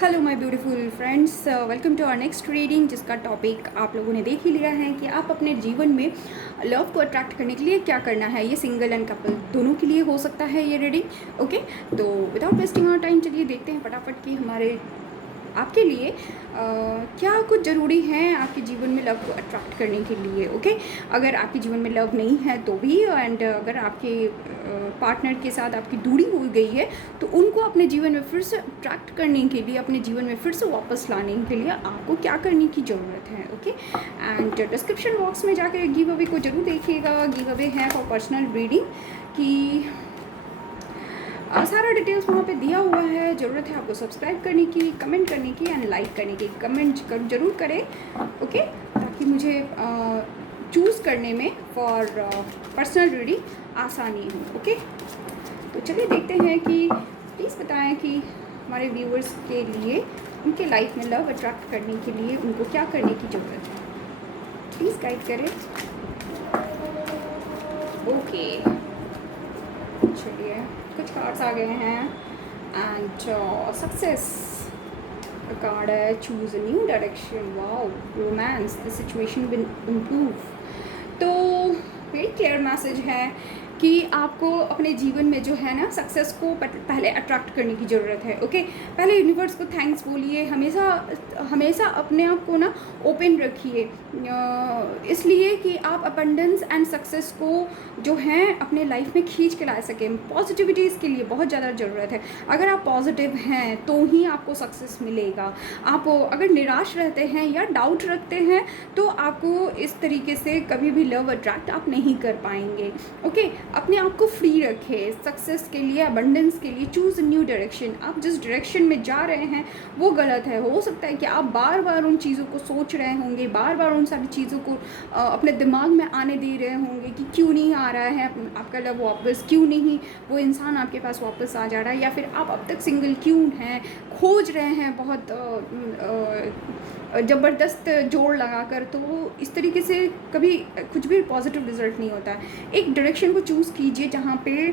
Hello my beautiful friends, welcome to our next reading, जिसका topic आप लोगों ने देख ही लिया है कि आप अपने जीवन में लव को अट्रैक्ट करने के लिए क्या करना है। ये सिंगल एंड कपल दोनों के लिए हो सकता है ये रीडिंग। ओके, तो विदाउट वेस्टिंग आवर टाइम चलिए देखते हैं फटाफट कि हमारे आपके लिए क्या कुछ ज़रूरी है आपके जीवन में लव को अट्रैक्ट करने के लिए। ओके, अगर आपके जीवन में लव नहीं है तो भी, एंड अगर आपके पार्टनर के साथ आपकी दूरी हो गई है तो उनको अपने जीवन में फिर से अट्रैक्ट करने के लिए, अपने जीवन में फिर से वापस लाने के लिए आपको क्या करने की ज़रूरत है। ओके, एंड डिस्क्रिप्शन बॉक्स में जाकर गिव अवे को ज़रूर देखिएगा। गिव अवे है फॉर पर्सनल रीडिंग की सारा डिटेल्स वहाँ पे दिया हुआ है। ज़रूरत है आपको सब्सक्राइब करने की, कमेंट करने की एंड लाइक करने की। कमेंट ज़रूर करें, ओके, ताकि मुझे चूज़ करने में फॉर पर्सनल रीडिंग आसानी हो। ओके, तो चलिए देखते हैं कि प्लीज़ बताएं कि हमारे व्यूअर्स के लिए उनके लाइफ में लव अट्रैक्ट करने के लिए उनको क्या करने की ज़रूरत है। प्लीज़ गाइड करें। ओके, चलिए कुछ कार्ड्स आ गए हैं एंड सक्सेस कार्ड है, choose a new direction, wow, romance, the situation will improve. तो वेरी क्लियर मैसेज है कि आपको अपने जीवन में जो है ना सक्सेस को पहले अट्रैक्ट करने की ज़रूरत है। ओके, पहले यूनिवर्स को थैंक्स बोलिए, हमेशा हमेशा अपने आप को ना ओपन रखिए, इसलिए कि आप अबंडेंस एंड सक्सेस को जो है अपने लाइफ में खींच के ला सकें। पॉजिटिविटी इसके लिए बहुत ज़्यादा ज़रूरत है। अगर आप पॉजिटिव हैं तो ही आपको सक्सेस मिलेगा। आप अगर निराश रहते हैं या डाउट रखते हैं तो आपको इस तरीके से कभी भी लव अट्रैक्ट आप नहीं कर पाएंगे। ओके, अपने आप को फ्री रखें सक्सेस के लिए, अबंडेंस के लिए। Choose new direction. आप जिस डायरेक्शन में जा रहे हैं वो गलत है। हो सकता है कि आप बार बार उन चीज़ों को सोच रहे होंगे, बार बार उन सारी चीज़ों को अपने दिमाग में आने दे रहे होंगे कि क्यों नहीं आ रहा है आपका लव वापस, क्यों नहीं वो इंसान आपके पास वापस आ जा रहा है, या फिर आप अब तक सिंगल क्यों हैं, खोज रहे हैं बहुत ज़बरदस्त जोड़ लगाकर। तो इस तरीके से कभी कुछ भी पॉजिटिव रिजल्ट नहीं होता है। एक डायरेक्शन को चूज़ कीजिए जहाँ पे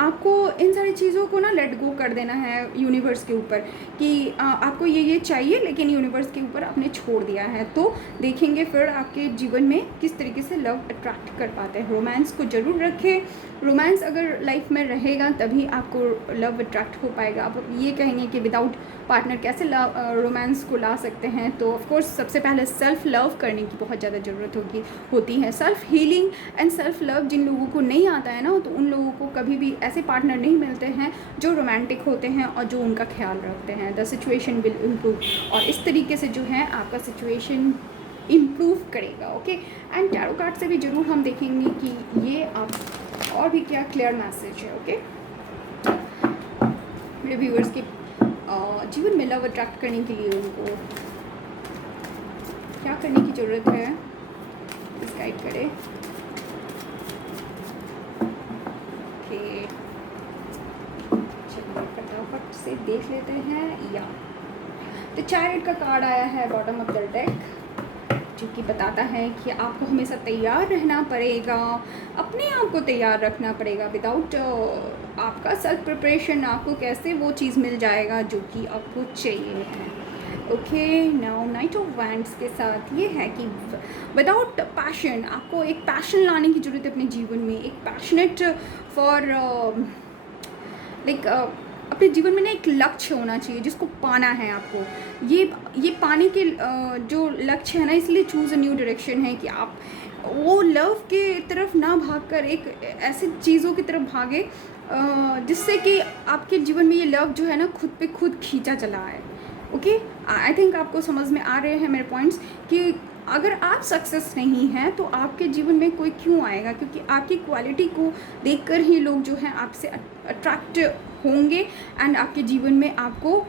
आपको इन सारी चीज़ों को ना लेट गो कर देना है यूनिवर्स के ऊपर कि आपको ये चाहिए, लेकिन यूनिवर्स के ऊपर आपने छोड़ दिया है। तो देखेंगे फिर आपके जीवन में किस तरीके से लव अट्रैक्ट कर पाते हैं। रोमांस को ज़रूर रखें। रोमांस अगर लाइफ में रहेगा तभी आपको लव अट्रैक्ट हो पाएगा। आप ये कहेंगे कि विदाउट पार्टनर कैसे रोमांस को ला सकते हैं, तो ऑफ कोर्स सबसे पहले सेल्फ लव करने की बहुत ज़्यादा ज़रूरत होती है। Self healing and self love जिन लोगों को नहीं आता है ना, तो उन लोगों को कभी भी ऐसे पार्टनर नहीं मिलते हैं जो रोमांटिक होते हैं और जो उनका ख्याल रखते हैं। द सिचुएशन विल इम्प्रूव, और इस तरीके से जो है आपका सिचुएशन इम्प्रूव करेगा। ओके, एंड टैरो कार्ड से भी ज़रूर हम देखेंगे कि ये आप और भी क्या क्लियर मैसेज है। ओके, मेरे व्यूअर्स के जीवन में लव अट्रैक्ट करने के लिए उनको क्या करने की ज़रूरत है, इस गाइड करें। ओके, चलिए फटाफट से देख लेते हैं। या तो चैरियट का कार्ड आया है बॉटम ऑफ द डेक, जो कि बताता है कि आपको हमेशा तैयार रहना पड़ेगा, अपने आप को तैयार रखना पड़ेगा। विदाउट आपका सेल्फ प्रिपरेशन आपको कैसे वो चीज़ मिल जाएगा जो कि आपको चाहिए है। Okay, now night of wands के साथ ये है कि विदाउट पैशन, आपको एक पैशन लाने की ज़रूरत है अपने जीवन में। एक पैशनेट फॉर लाइक अपने जीवन में ना एक लक्ष्य होना चाहिए जिसको पाना है आपको। ये पाने के जो लक्ष्य है ना, इसलिए चूज़ अ न्यू डायरेक्शन है कि आप वो लव के तरफ ना भागकर एक ऐसी चीज़ों की तरफ भागे जिससे कि आपके जीवन में ये लव जो है ना खुद पे खुद खींचा चला है। ओके, आई थिंक आपको समझ में आ रहे हैं मेरे पॉइंट्स कि अगर आप सक्सेस नहीं हैं तो आपके जीवन में कोई क्यों आएगा, क्योंकि आपकी क्वालिटी को देखकर ही लोग जो हैं आपसे अट्रैक्ट होंगे एंड आपके जीवन में आपको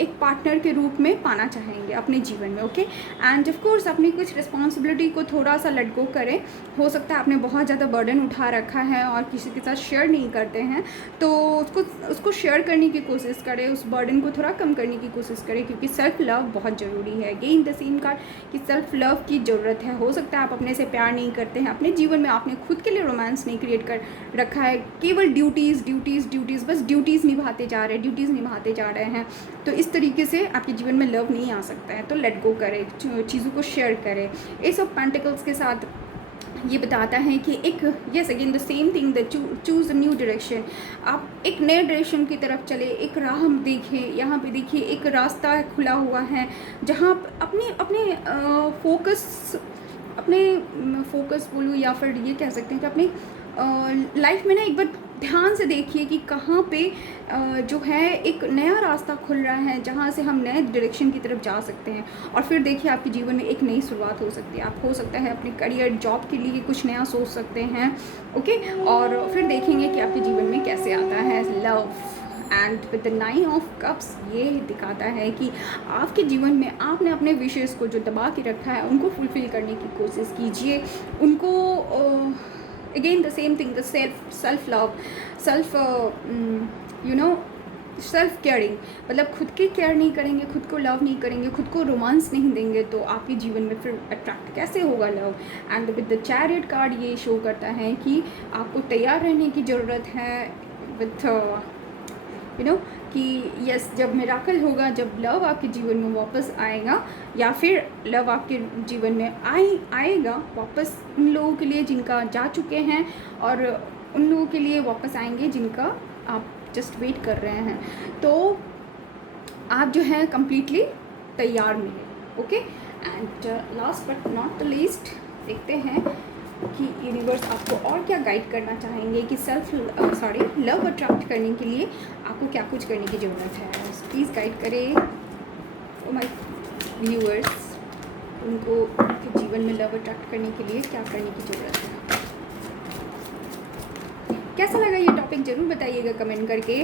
एक पार्टनर के रूप में पाना चाहेंगे अपने जीवन में। ओके, एंड ऑफ कोर्स अपनी कुछ रिस्पॉन्सिबिलिटी को थोड़ा सा लेट गो करें। हो सकता है आपने बहुत ज़्यादा बर्डन उठा रखा है और किसी के साथ शेयर नहीं करते हैं, तो उसको शेयर करने की कोशिश करें, उस बर्डन को थोड़ा कम करने की कोशिश करें, क्योंकि सेल्फ लव बहुत ज़रूरी है। अगेन द सेम कार्ड कि सेल्फ लव की ज़रूरत है। हो सकता है आप अपने से प्यार नहीं करते हैं, अपने जीवन में आपने खुद के लिए रोमांस नहीं क्रिएट कर रखा है, केवल ड्यूटीज़, बस ड्यूटीज़ निभाते जा रहे हैं तो इस तरीके से आपके जीवन में लव नहीं आ सकता है। तो लेट गो करें, चीज़ों को शेयर करें। एस ऑफ पेंटिकल्स के साथ ये बताता है कि एक yes again the same thing, the choose a new direction. आप एक नए डायरेक्शन की तरफ चले, एक राह देखें। यहाँ पे देखिए एक रास्ता खुला हुआ है जहाँ अपने अपने फोकस बोलूँ या फिर ये कह सकते हैं कि अपने लाइफ में ना एक बार ध्यान से देखिए कि कहाँ पे जो है एक नया रास्ता खुल रहा है जहाँ से हम नए डायरेक्शन की तरफ जा सकते हैं। और फिर देखिए आपके जीवन में एक नई शुरुआत हो सकती है। आप हो सकता है अपने करियर जॉब के लिए कुछ नया सोच सकते हैं, ओके। और फिर देखेंगे कि आपके जीवन में कैसे आता है love. And with the 9 of cups ये दिखाता है कि आपके जीवन में आपने अपने विशेष को जो दबा के रखा है उनको फुलफ़िल करने की कोशिश कीजिए। उनको again the same thing, the self love, self caring, मतलब खुद की केयर नहीं करेंगे, खुद को लव नहीं करेंगे, खुद को रोमांस नहीं देंगे तो आपके जीवन में फिर अट्रैक्ट कैसे होगा love. And with the chariot card ये शो करता है कि आपको तैयार रहने की ज़रूरत है विथ कि यस जब मिराकल होगा, जब लव आपके जीवन में वापस आएगा या फिर लव आपके जीवन में आएगा वापस उन लोगों के लिए जिनका जा चुके हैं और उन लोगों के लिए वापस आएंगे जिनका आप जस्ट वेट कर रहे हैं। तो आप जो है कम्प्लीटली तैयार मिले, okay. And last but not the least देखते हैं कि यूनिवर्स आपको और क्या गाइड करना चाहेंगे कि लव अट्रैक्ट करने के लिए आपको क्या कुछ करने की ज़रूरत है। प्लीज़ गाइड करें माय व्यूअर्स, उनको उनके जीवन में लव अट्रैक्ट करने के लिए क्या करने की ज़रूरत है। कैसा लगा ये टॉपिक ज़रूर बताइएगा कमेंट करके,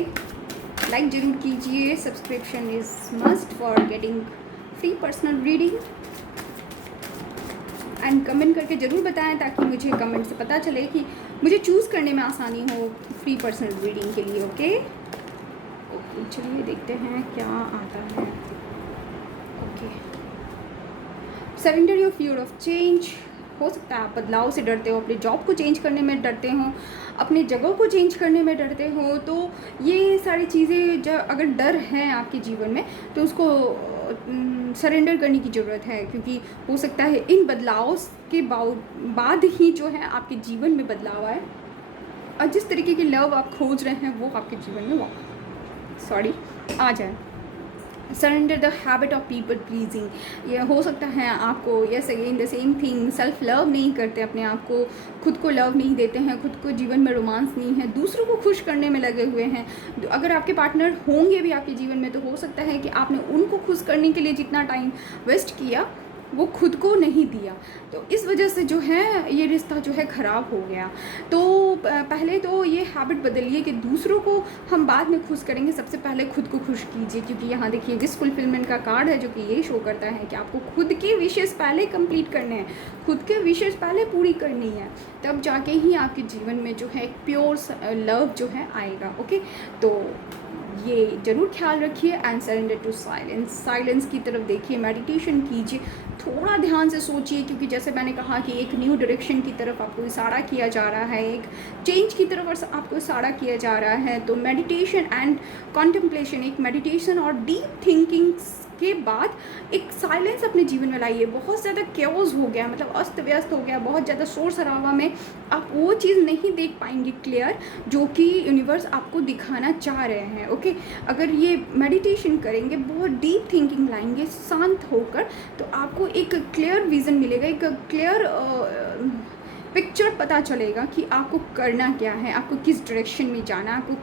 लाइक ज़रूर कीजिए। Subscription is must for getting free personal reading. And comment करके ज़रूर बताएं ताकि मुझे कमेंट से पता चले कि मुझे चूज़ करने में आसानी हो फ्री पर्सनल रीडिंग के लिए, ओके। चलिए देखते हैं क्या आता है, okay. Surrender your fear of change. हो सकता है आप बदलाव से डरते हो, अपने जॉब को चेंज करने में डरते हो, अपने जगह को चेंज करने में डरते हो। तो ये सारी चीज़ें जब अगर डर है आपके जीवन में तो उसको सरेंडर करने की ज़रूरत है, क्योंकि हो सकता है इन बदलाव के बाद ही जो है आपके जीवन में बदलाव आए और जिस तरीके की लव आप खोज रहे हैं वो आपके जीवन में आ जाए। Surrender the habit of people pleasing. ये हो सकता है आपको yes again the same thing, self love नहीं करते अपने आप को, खुद को लव नहीं देते हैं, खुद को जीवन में रोमांस नहीं है, दूसरों को खुश करने में लगे हुए हैं। अगर आपके पार्टनर होंगे भी आपके जीवन में तो हो सकता है कि आपने उनको खुश करने के लिए जितना टाइम वेस्ट किया वो खुद को नहीं दिया, तो इस वजह से जो है ये रिश्ता जो है ख़राब हो गया। तो पहले तो ये हैबिट बदलिए कि दूसरों को हम बाद में खुश करेंगे, सबसे पहले खुद को खुश कीजिए। क्योंकि यहाँ देखिए विश फुलफिलमेंट का कार्ड है जो कि ये शो करता है कि आपको खुद के विशेष पहले कंप्लीट करने हैं, खुद के विशेष पहले पूरी करनी है, तब जाके ही आपके जीवन में जो है प्योर लव जो है आएगा, ओके। तो ये ज़रूर ख्याल रखिए। एंड सरेंडर टू साइलेंस की तरफ देखिए, मेडिटेशन कीजिए, थोड़ा ध्यान से सोचिए, क्योंकि जैसे मैंने कहा कि एक न्यू डायरेक्शन की तरफ आपको इशारा किया जा रहा है, एक चेंज की तरफ आपको इशारा किया जा रहा है। तो मेडिटेशन एंड कॉन्टेम्पलेशन, एक मेडिटेशन और डीप थिंकिंग के बाद एक साइलेंस अपने जीवन में लाइए। बहुत ज़्यादा केओस हो गया, मतलब अस्त व्यस्त हो गया, बहुत ज़्यादा शोर शराबा में आप वो चीज़ नहीं देख पाएंगे क्लियर जो कि यूनिवर्स आपको दिखाना चाह रहे हैं, ओके। अगर ये मेडिटेशन करेंगे, बहुत डीप थिंकिंग लाएंगे शांत होकर, तो आपको एक क्लियर विज़न मिलेगा, एक क्लियर पिक्चर पता चलेगा कि आपको करना क्या है, आपको किस डायरेक्शन में जाना है, आपको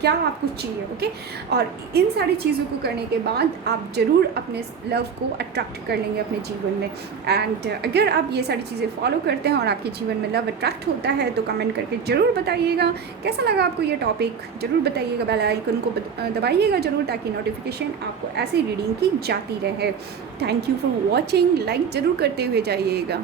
क्या आपको चाहिए, ओके। और इन सारी चीज़ों को करने के बाद आप ज़रूर अपने लव को अट्रैक्ट कर लेंगे अपने जीवन में। एंड अगर आप ये सारी चीज़ें फॉलो करते हैं और आपके जीवन में लव अट्रैक्ट होता है तो कमेंट करके ज़रूर बताइएगा कैसा लगा आपको ये टॉपिक, ज़रूर बताइएगा। बेल आइकन को दबाइएगा ज़रूर ताकि नोटिफिकेशन आपको ऐसी रीडिंग की जाती रहे। Thank you for watching, like ज़रूर करते हुए जाइएगा।